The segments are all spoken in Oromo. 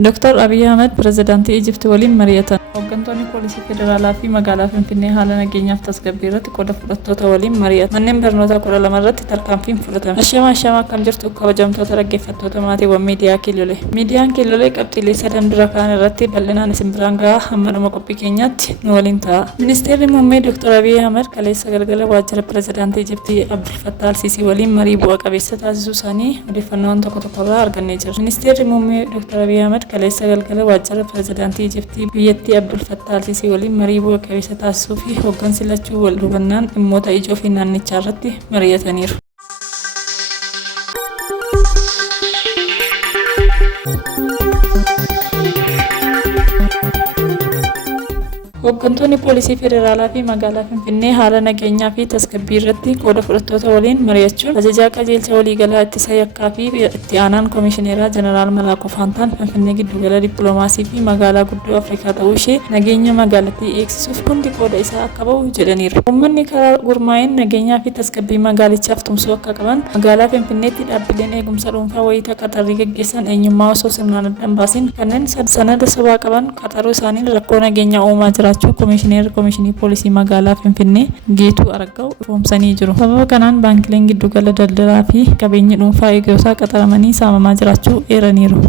Dr. Abiy Ahmed pirezidaantii Ijiptii waliin mari'atan. Hooggantoonni poolisii federaalaa fi magaalaa Finfinnee haala nageenyaaf tasgabbii irratti qooda fudhattoota waliin mari'atan. Manneen barnootaa 12 irratti tarkaanfiin fudhatame. Ashama akkam jirtu kabajamtoota dhaggeeffattoota maatiiwwan miidiyaa Kiillolee. Miidiyaan Kiillolee qabxiilee sadan dura kaan irratti bal'inaan isin biraan gahaa hamma dhuma qophii keenyaatti nu waliin ta'a. Ministeerri muummee Dr. Abiy Ahmed kaleessa galgala waajjira pirezidaantii Ijiptii Abdul Fattah al-Siisii waliin marii bu'a qabeessa taasisuu isaanii odeeffannoon tokko irraa argannee jirra. Ministeerri muummee Dr. Abiy Ahmed kaleessa galgala waajjira pirezidaantii Ijiptii biyyattii Abdul Fattah al-Siisii waliin marii bu'a qabeessa taasisuu fi hooggansi lachuu wal hubannaan dhimmoota ijoo fi naannichaa irratti mari'ataniiru. Hooggantoonni poolisii federaalaa fi magaalaa Finfinnee haala nageenyaa fi tasgabbii irratti qooda fudhattoota waliin mari'achuun ajajaa qajeelcha waliigalaa ittisa yakkaa fi itti aanaan koomishineeraa jeneraal Malaakoo Faantaan Finfinnee giddugala dippiloomaasii fi magaalaa guddoo Afrikaa ta'uu ishee nageenya magaalattii eegsisuuf hundi qooda isaa akka bahu jedhaniiru. Uummanni karaa gurmaa'een nageenyaa fi tasgabbii magaalichaaf tumsuu akka qaban magaalaa Finfinneetti dhaabbileen eegumsa dhuunfaa wayita qaxarrii gaggeessan eenyummaa osoo sirnaan adda baasin kanneen sanada sobaa qaban qaxaruu isaaniin rakkoo nageenyaa uumaa jira. Koomishinii poolisii magaalaa Finfinnee Geetuu Aragaw ifoomsanii jiru. Sababa kanaan baankileen giddugala daldalaa fi qabeenyi dhuunfaa eegyotaa qaxaramanii saamamaa jiraachuu eeraniiru.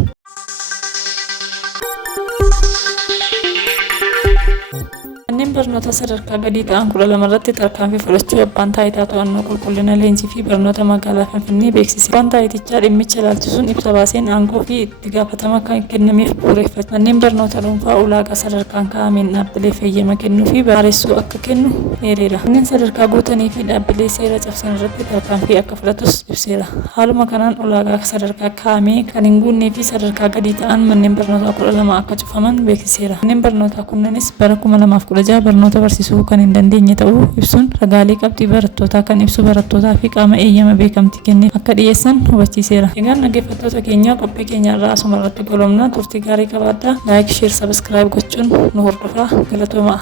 Manneen barnoota sadarkaa gadii ta'an 12 irratti tarkaanfii fudhachuu abbaan taayitaa to'annoo qulqullina leenjii fi barnoota magaalaa Finfinnee beeksise. Abbaan taayitichaa dhimmicha ilaalchisuun ibsa baaseen aangoo fi itti gaafatama kan kennameef bu'uureffate. Manneen barnoota dhuunfaa ulaagaa sadarkaan kaa'ameen dhaabbilee fayyama kennuu fi barreessuu akka kennu eereera. Manneen sadarkaa guutanii fi dhaabbilee seera cabsan irratti tarkaanfii akka fudhatus ibseera. Haaluma kanaan ulaagaa sadarkaa kaa'amee kan hin guunnee fi sadarkaa gadii ta'an manneen barnootaa 12 akka cufaman beeksiseera. Manneen barnootaa kunneenis bara 2016 barnoota barsiisuu kan hin dandeenye ta'uu ibsuun ragaalee qabxii barattootaa kan ibsu barattootaa fi qaama eeyyama beekamtii kenneef akka dhiyeessan hubachiiseera. Egaan dhaggeeffattoota keenya qophii keenya irraa asuma irratti goolabna. Turtii gaarii qabaadhaa. Laayik, sheer, sabiskiraayib gochuun nu hordofaa. Galatoomaa.